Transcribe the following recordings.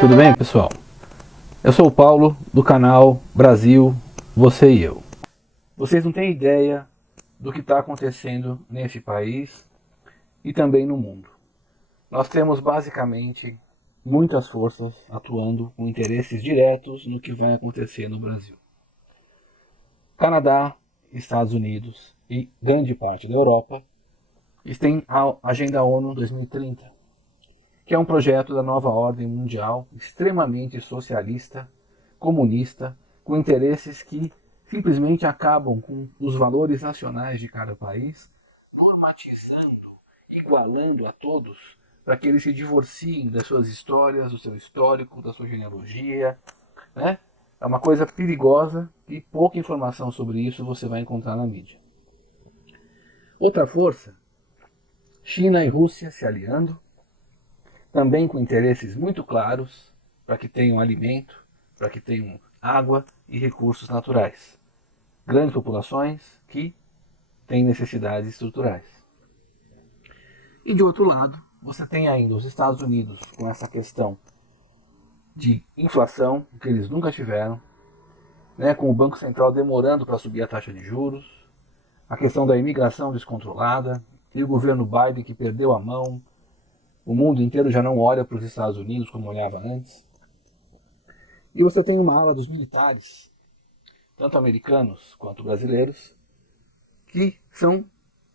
Tudo bem, pessoal? Eu sou o Paulo, do canal Brasil, Você e Eu. Vocês não têm ideia do que está acontecendo nesse país e também no mundo. Nós temos basicamente muitas forças atuando com interesses diretos no que vai acontecer no Brasil. Canadá, Estados Unidos e grande parte da Europa têm a Agenda ONU 2030, que é um projeto da nova ordem mundial extremamente socialista, comunista, com interesses que simplesmente acabam com os valores nacionais de cada país, normatizando, igualando a todos, para que eles se divorciem das suas histórias, do seu histórico, da sua genealogia, né? É uma coisa perigosa e pouca informação sobre isso você vai encontrar na mídia. Outra força, China e Rússia se aliando, também com interesses muito claros para que tenham alimento, para que tenham água e recursos naturais. Grandes populações que têm necessidades estruturais. E de outro lado, você tem ainda os Estados Unidos com essa questão de inflação, que eles nunca tiveram, né, com o Banco Central demorando para subir a taxa de juros, a questão da imigração descontrolada e o governo Biden que perdeu a mão. O mundo inteiro já não olha para os Estados Unidos como olhava antes. E você tem uma ala dos militares, tanto americanos quanto brasileiros, que são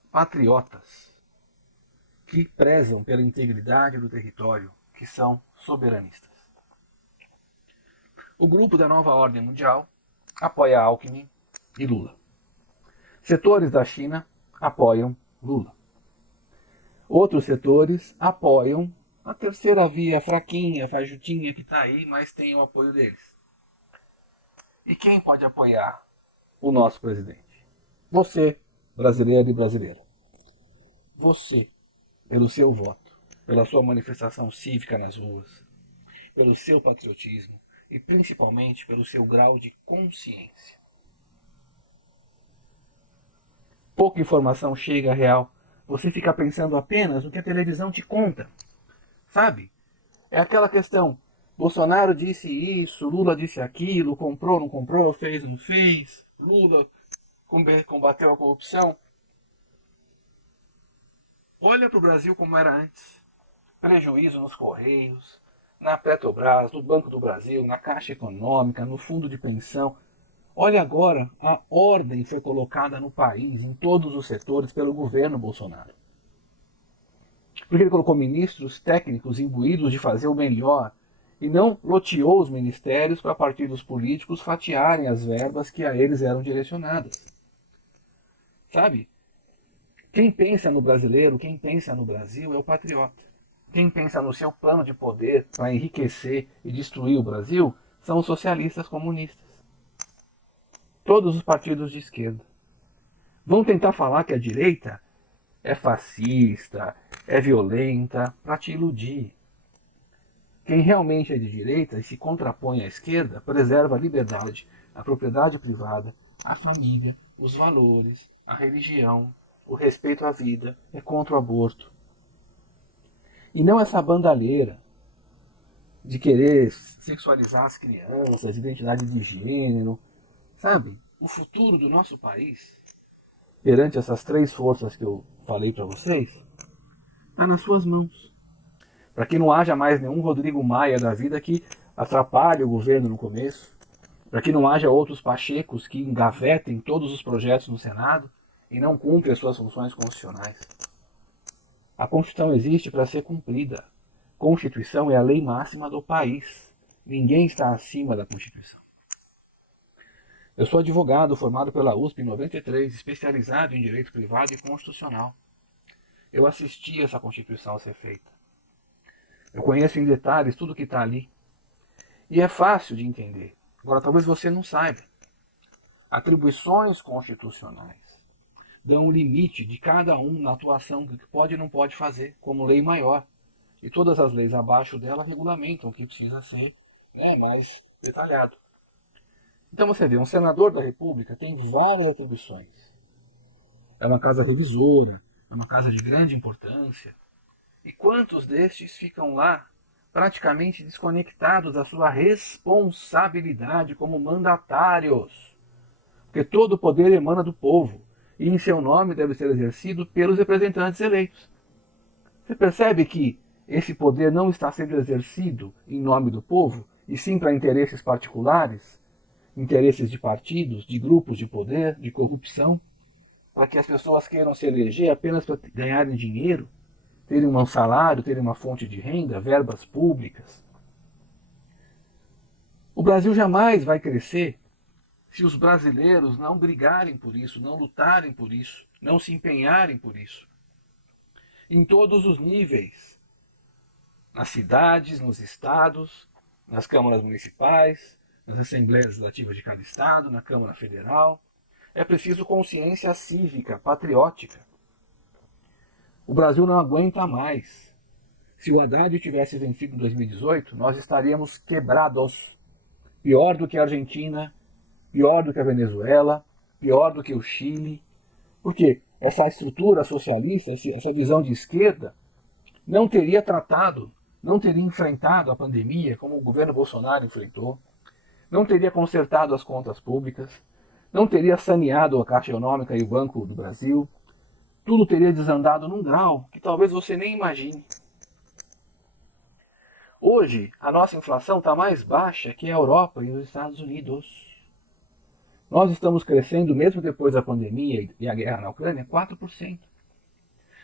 patriotas, que prezam pela integridade do território, que são soberanistas. O grupo da nova ordem mundial apoia Alckmin e Lula. Setores da China apoiam Lula. Outros setores apoiam a terceira via fraquinha, fajutinha que está aí, mas tem o apoio deles. E quem pode apoiar o nosso presidente? Você, brasileiro e brasileira. Você, pelo seu voto, pela sua manifestação cívica nas ruas, pelo seu patriotismo e principalmente pelo seu grau de consciência. Pouca informação chega real. Você fica pensando apenas no que a televisão te conta. Sabe? É aquela questão, Bolsonaro disse isso, Lula disse aquilo, comprou, não comprou, fez, não fez, Lula combateu a corrupção. Olha para o Brasil como era antes. Prejuízo nos Correios, na Petrobras, no Banco do Brasil, na Caixa Econômica, no Fundo de Pensão. Olha agora, a ordem foi colocada no país, em todos os setores, pelo governo Bolsonaro. Porque ele colocou ministros técnicos imbuídos de fazer o melhor e não loteou os ministérios para partidos políticos fatiarem as verbas que a eles eram direcionadas. Sabe? Quem pensa no brasileiro, quem pensa no Brasil é o patriota. Quem pensa no seu plano de poder para enriquecer e destruir o Brasil são os socialistas comunistas. Todos os partidos de esquerda. Vão tentar falar que a direita é fascista, é violenta, para te iludir. Quem realmente é de direita e se contrapõe à esquerda preserva a liberdade, a propriedade privada, a família, os valores, a religião, o respeito à vida, é contra o aborto. E não essa bandalheira de querer sexualizar as crianças, identidade de gênero. Sabe? O futuro do nosso país, perante essas três forças que eu falei para vocês, está nas suas mãos. Para que não haja mais nenhum Rodrigo Maia da vida que atrapalhe o governo no começo, para que não haja outros pachecos que engavetem todos os projetos no Senado e não cumprem as suas funções constitucionais. A Constituição existe para ser cumprida. Constituição é a lei máxima do país. Ninguém está acima da Constituição. Eu sou advogado formado pela USP em 93, especializado em direito privado e constitucional. Eu assisti essa Constituição a ser feita. Eu conheço em detalhes tudo que está ali. E é fácil de entender. Agora, talvez você não saiba. Atribuições constitucionais dão um limite de cada um na atuação que pode e não pode fazer, como lei maior. E todas as leis abaixo dela regulamentam o que precisa ser mais detalhado. Então você vê, um senador da República tem várias atribuições. É uma casa revisora, é uma casa de grande importância. E quantos destes ficam lá praticamente desconectados da sua responsabilidade como mandatários. Porque todo o poder emana do povo e em seu nome deve ser exercido pelos representantes eleitos. Você percebe que esse poder não está sendo exercido em nome do povo, e sim para interesses particulares, interesses de partidos, de grupos de poder, de corrupção, para que as pessoas queiram se eleger apenas para ganharem dinheiro, terem um salário, terem uma fonte de renda, verbas públicas. O Brasil jamais vai crescer se os brasileiros não brigarem por isso, não lutarem por isso, não se empenharem por isso. Em todos os níveis, nas cidades, nos estados, nas câmaras municipais, nas assembleias legislativas de cada estado, na Câmara Federal. É preciso consciência cívica, patriótica. O Brasil não aguenta mais. Se o Haddad tivesse vencido em 2018, nós estaríamos quebrados. Pior do que a Argentina, pior do que a Venezuela, pior do que o Chile. Porque essa estrutura socialista, essa visão de esquerda, não teria tratado, não teria enfrentado a pandemia como o governo Bolsonaro enfrentou, não teria consertado as contas públicas, não teria saneado a Caixa Econômica e o Banco do Brasil, tudo teria desandado num grau que talvez você nem imagine. Hoje, a nossa inflação está mais baixa que a Europa e os Estados Unidos. Nós estamos crescendo, mesmo depois da pandemia e a guerra na Ucrânia, 4%.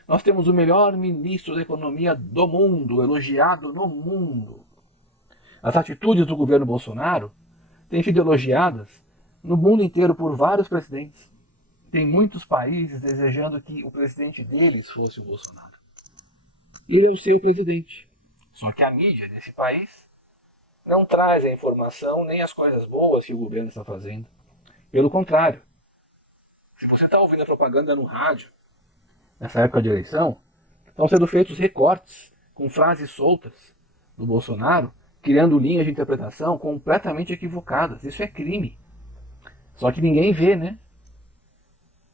Nós temos o melhor ministro da economia do mundo, elogiado no mundo. As atitudes do governo Bolsonaro têm sido elogiadas no mundo inteiro por vários presidentes. Tem muitos países desejando que o presidente deles fosse o Bolsonaro. Ele é o seu presidente. Só que a mídia desse país não traz a informação nem as coisas boas que o governo está fazendo. Pelo contrário, se você está ouvindo a propaganda no rádio, nessa época de eleição, estão sendo feitos recortes com frases soltas do Bolsonaro, criando linhas de interpretação completamente equivocadas. Isso é crime. Só que ninguém vê, né?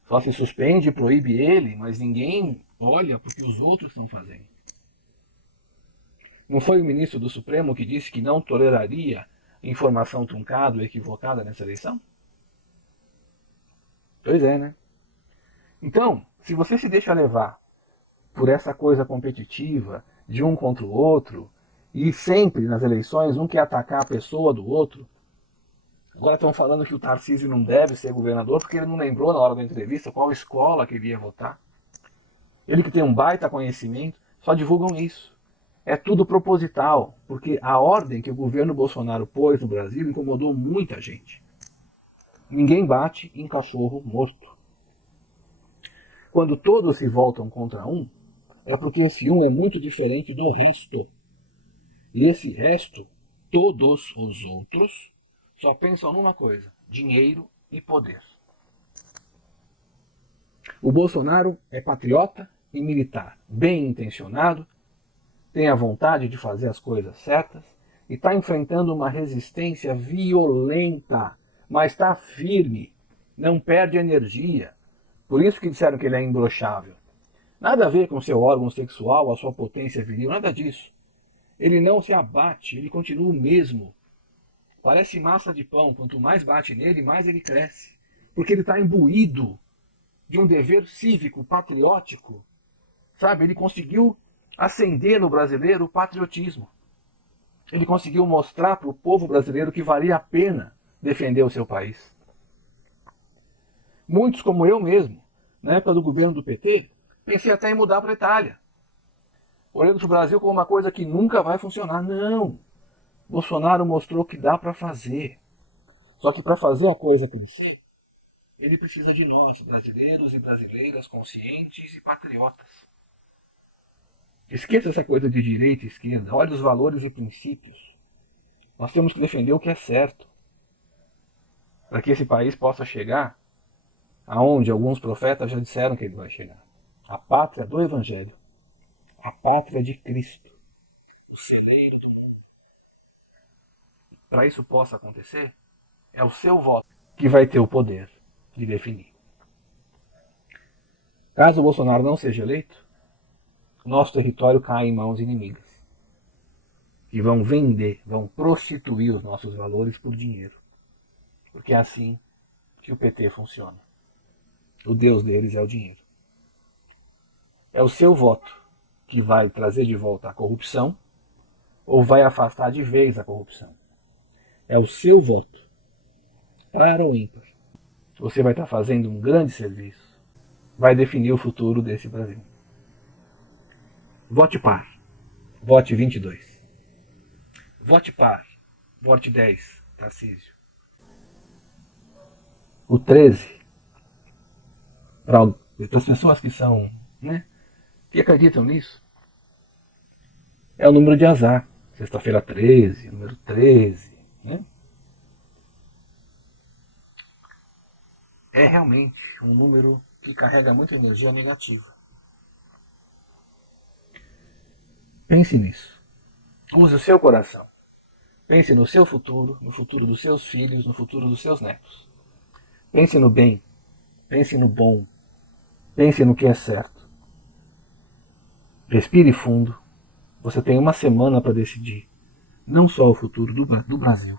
Só se suspende e proíbe ele, mas ninguém olha para o que os outros estão fazendo. Não foi o ministro do Supremo que disse que não toleraria informação truncada ou equivocada nessa eleição? Pois é, né? Então, se você se deixa levar por essa coisa competitiva de um contra o outro, e sempre nas eleições um quer atacar a pessoa do outro, agora estão falando que o Tarcísio não deve ser governador porque ele não lembrou na hora da entrevista qual escola que ele ia votar. Ele que tem um baita conhecimento, só divulgam isso. É tudo proposital, porque a ordem que o governo Bolsonaro pôs no Brasil incomodou muita gente. Ninguém bate em cachorro morto. Quando todos se voltam contra um, é porque esse um é muito diferente do resto. E esse resto, todos os outros, só pensam numa coisa: dinheiro e poder. O Bolsonaro é patriota e militar, bem intencionado, tem a vontade de fazer as coisas certas e está enfrentando uma resistência violenta, mas está firme, não perde energia. Por isso que disseram que ele é imbrochável. Nada a ver com seu órgão sexual, a sua potência viril, nada disso. Ele não se abate, ele continua o mesmo. Parece massa de pão, quanto mais bate nele, mais ele cresce. Porque ele está imbuído de um dever cívico, patriótico. Sabe, ele conseguiu acender no brasileiro o patriotismo. Ele conseguiu mostrar para o povo brasileiro que valia a pena defender o seu país. Muitos, como eu mesmo, na época do governo do PT, pensei até em mudar para a Itália, olhando para o Brasil como uma coisa que nunca vai funcionar. Não! Bolsonaro mostrou que dá para fazer. Só que para fazer a coisa crescer, ele precisa de nós, brasileiros e brasileiras conscientes e patriotas. Esqueça essa coisa de direita e esquerda. Olhe os valores e princípios. Nós temos que defender o que é certo, para que esse país possa chegar aonde alguns profetas já disseram que ele vai chegar. A pátria do Evangelho. A pátria de Cristo. O celeiro do mundo. Para isso possa acontecer, é o seu voto que vai ter o poder de definir. Caso o Bolsonaro não seja eleito, nosso território cai em mãos inimigas, que vão vender, vão prostituir os nossos valores por dinheiro. Porque é assim que o PT funciona. O Deus deles é o dinheiro. É o seu voto que vai trazer de volta a corrupção ou vai afastar de vez a corrupção. É o seu voto, par ou ímpar. Você vai estar fazendo um grande serviço. Vai definir o futuro desse Brasil. Vote par. Vote 22. Vote par. Vote 10, Tarcísio. O 13, para as pessoas que são, que acreditam nisso, é o número de azar. Sexta-feira 13, número 13, É realmente um número que carrega muita energia negativa. Pense nisso. Use o seu coração. Pense no seu futuro, no futuro dos seus filhos, no futuro dos seus netos. Pense no bem, pense no bom, pense no que é certo. Respire fundo. Você tem uma semana para decidir não só o futuro do Brasil,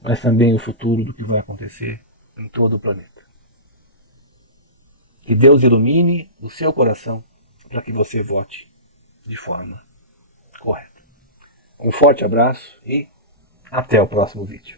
mas também o futuro do que vai acontecer em todo o planeta. Que Deus ilumine o seu coração para que você vote de forma correta. Um forte abraço e até o próximo vídeo.